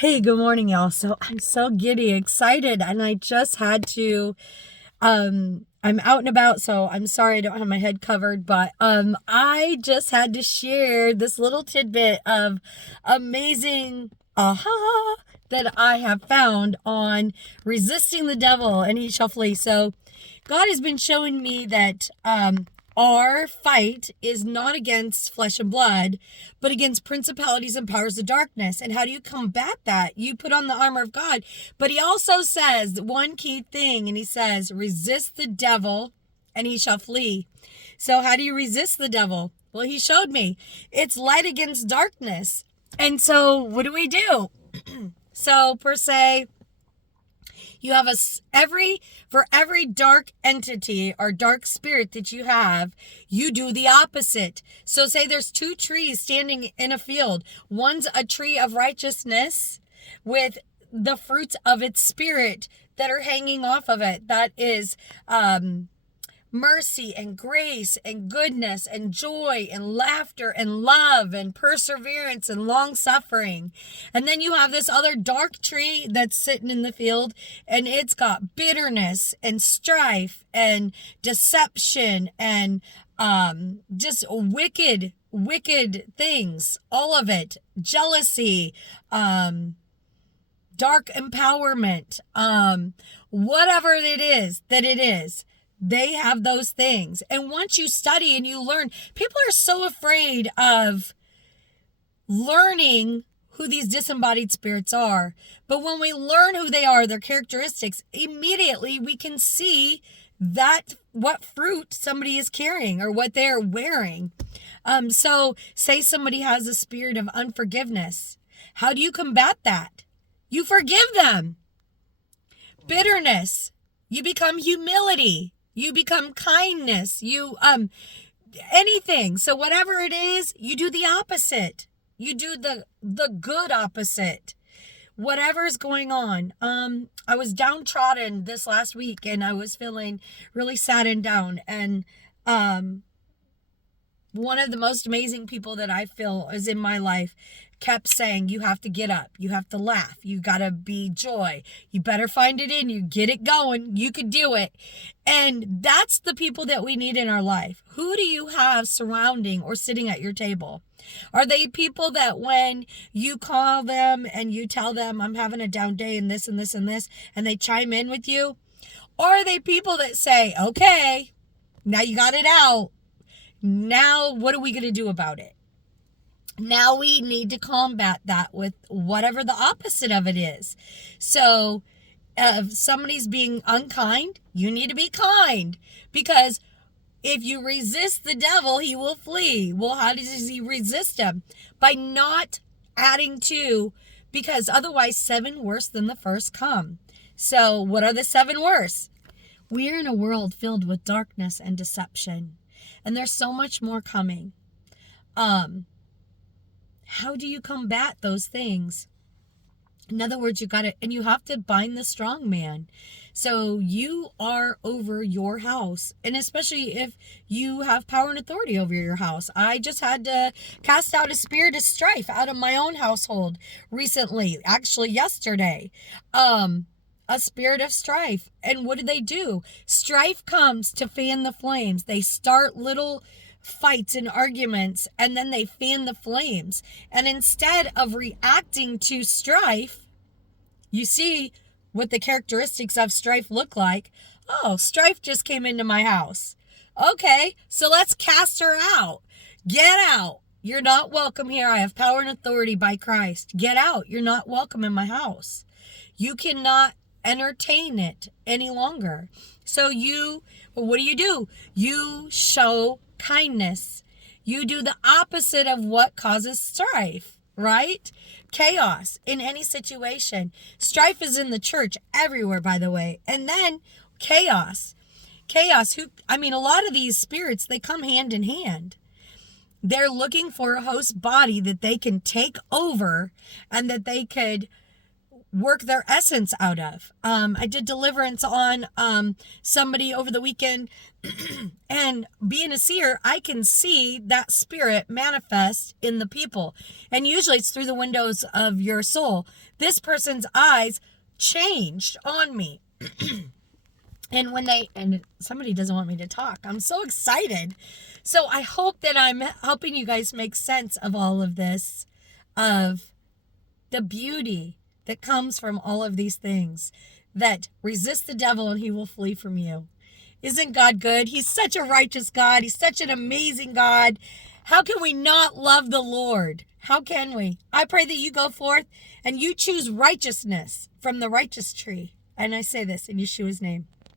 Hey, good morning, y'all. So I'm so giddy, excited, and I just had to I'm out and about, so I'm sorry I don't have my head covered, but I just had to share this little tidbit of amazing aha that I have found on resisting the devil and he shall flee. So God has been showing me that our fight is not against flesh and blood, but against principalities and powers of darkness. And how do you combat that? You put on the armor of God. But he also says one key thing, and he says, resist the devil and he shall flee. So how do you resist the devil? Well, he showed me. It's light against darkness. And so what do? So per se, you have for every dark entity or dark spirit that you have, you do the opposite. So say there's two trees standing in a field. One's a tree of righteousness with the fruits of its spirit that are hanging off of it. That is mercy and grace and goodness and joy and laughter and love and perseverance and long suffering. And then you have this other dark tree that's sitting in the field, and it's got bitterness and strife and deception and just wicked things, all of it, jealousy, dark empowerment, whatever it is, they have those things. And once you study and you learn, people are so afraid of learning who these disembodied spirits are. But when we learn who they are, their characteristics, immediately we can see that what fruit somebody is carrying or what they're wearing. So say somebody has a spirit of unforgiveness. How do you combat that? You forgive them. Bitterness. You become humility. You become kindness. You, anything. So whatever it is, you do the opposite. You do the good opposite. Whatever is going on. I was downtrodden this last week and I was feeling really sad and down. And, one of the most amazing people that I feel is in my life kept saying, you have to get up, you have to laugh, you gotta be joy, you better find it in you, get it going, you could do it. And that's the people that we need in our life. Who do you have surrounding or sitting at your table? Are they people that when you call them and you tell them, I'm having a down day and this and this and this, and they chime in with you? Or are they people that say, okay, now you got it out, now what are we going to do about it? Now we need to combat that with whatever the opposite of it is. So if somebody's being unkind, you need to be kind, because if you resist the devil, he will flee. Well, how does he resist him? By not adding to, because otherwise 7 worse than the first come. So what are the 7 worse? We are in a world filled with darkness and deception. And there's so much more coming. How do you combat those things? In other words, you have to bind the strong man. So you are over your house, and especially if you have power and authority over your house. I just had to cast out a spirit of strife out of my own household recently, actually yesterday. A spirit of strife. And what do? Strife comes to fan the flames. They start little fights and arguments, and then they fan the flames. And instead of reacting to strife, you see what the characteristics of strife look like. Oh, strife just came into my house. Okay, so let's cast her out. Get out. You're not welcome here. I have power and authority by Christ. Get out. You're not welcome in my house. You cannot entertain it any longer. So what do? You show kindness. You do the opposite of what causes strife, right? Chaos in any situation. Strife is in the church everywhere, by the way. And then chaos. A lot of these spirits, they come hand in hand. They're looking for a host body that they can take over and that they could work their essence out of. I did deliverance on somebody over the weekend, and being a seer, I can see that spirit manifest in the people. And usually it's through the windows of your soul. This person's eyes changed on me. And somebody doesn't want me to talk. I'm so excited. So I hope that I'm helping you guys make sense of all of this, of the beauty that comes from all of these things, that resist the devil and he will flee from you. Isn't God good? He's such a righteous God. He's such an amazing God. How can we not love the Lord? How can we? I pray that you go forth and you choose righteousness from the righteous tree. And I say this in Yeshua's name.